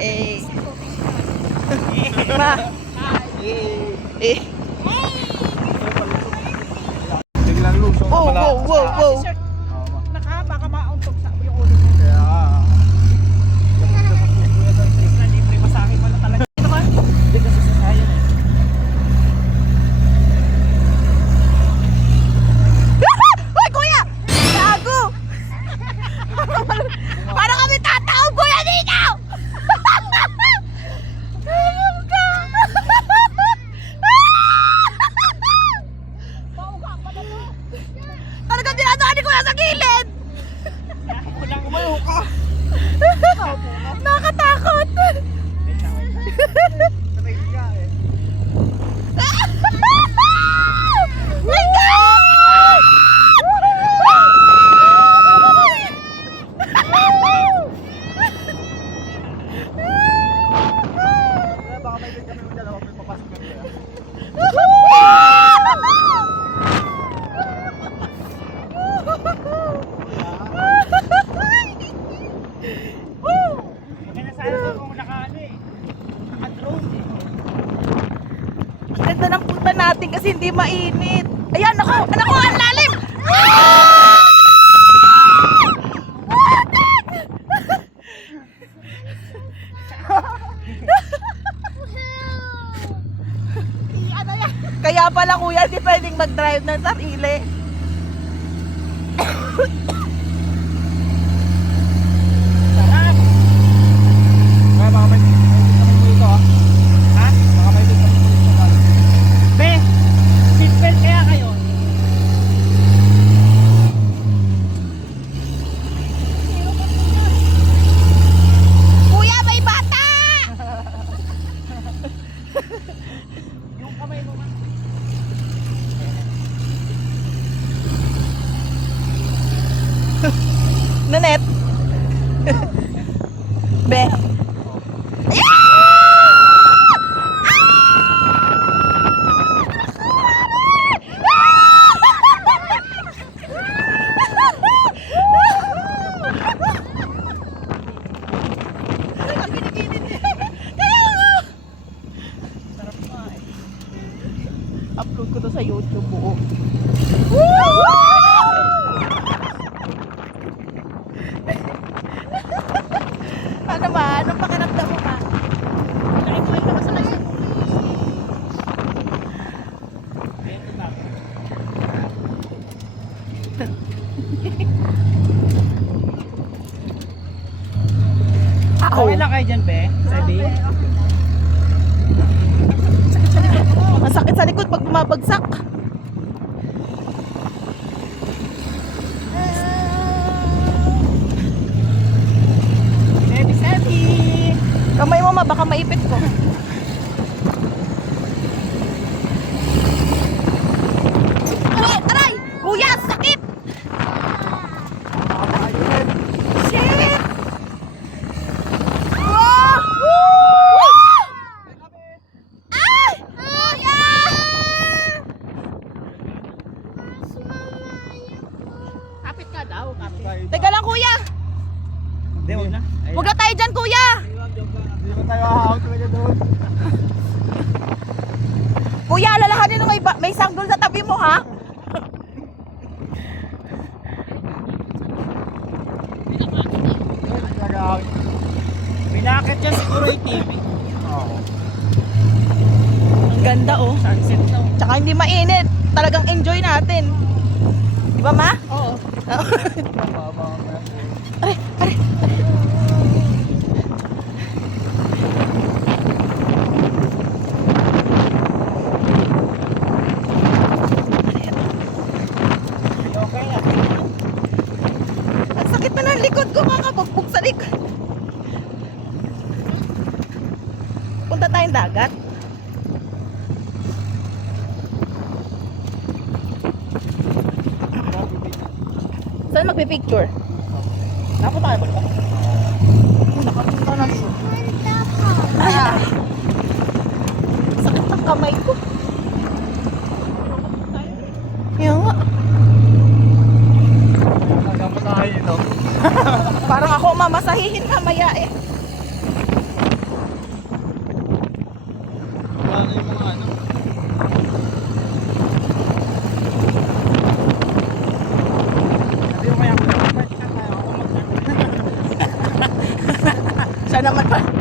Eh. Ma. Eh. Biglang lusong na pala. Wow. Baka mauntog sa yung ulo niya. Kaya, Na libre masahe pala talaga. Ito ka? Hindi kasi sa sayan eh. Hoy, kuya! Gago! Para kami tataob, kuya, dito! Ayun ka! Talagang dinadaan ni kuya sa gilid! Kulang umayo ka. Nakatakot! sanay ka eh. My God! Kaya baka may din kami ng dalawa, may papasok kami. Kaya sa akin kung nakaano eh. Naka-drone eh. Ang ganda ng punta natin kasi hindi mainit. Ayan, ako, ang lalim! Kaya pala kuya, hindi pwedeng mag-drive ng sarili. Sarap. Kaya baka may din kami dito ah. Ha? Baka may din kami dito. Be, seatbelt kaya kayo? Kuya, may bata! Yung kamay mo man. Nanet? Be? Upload ko to sa YouTube buo. Ano ba? Anong pakiramdam mo ba? Nakikulit ka ba sa layo? Ito na. Okay lang kayo dyan, Be? Sabi? Ang sakit sa likod pag bumabagsak. Sabi! Kamay mo ma, baka maipit ko. Aray! Aray! Kuya, sakit! Shit! Wow! Ay! Kuya! Kapit ka daw, kapit. Teka lang kuya! Hindi, huwag na. Huwag na tayo dyan kuya! Hindi ba tayo ahawag talaga doon? Kuya, alalahanin mo may sanggol sa tabi mo ha? Binakit yan siguro yung TV. Oo. Ang ganda oh. Sunset daw. Tsaka hindi mainit. Talagang enjoy natin. Di ba ma? Oo. Aray, aray. Okay na. Ang sakit na ng likod ko, kakabugbog sa likod. Punta tayong dagat. Saan magpipicture? Napunta tayo ba? Nakapunta na siya. Ay, ay. Sakit ng kamay ko. Kaya nga. Nagapa tayo. mamasahihin mamaya eh. Wala na yung mga ano. Sabi ko kaya ko dapat tayo ako mag Siya naman pa.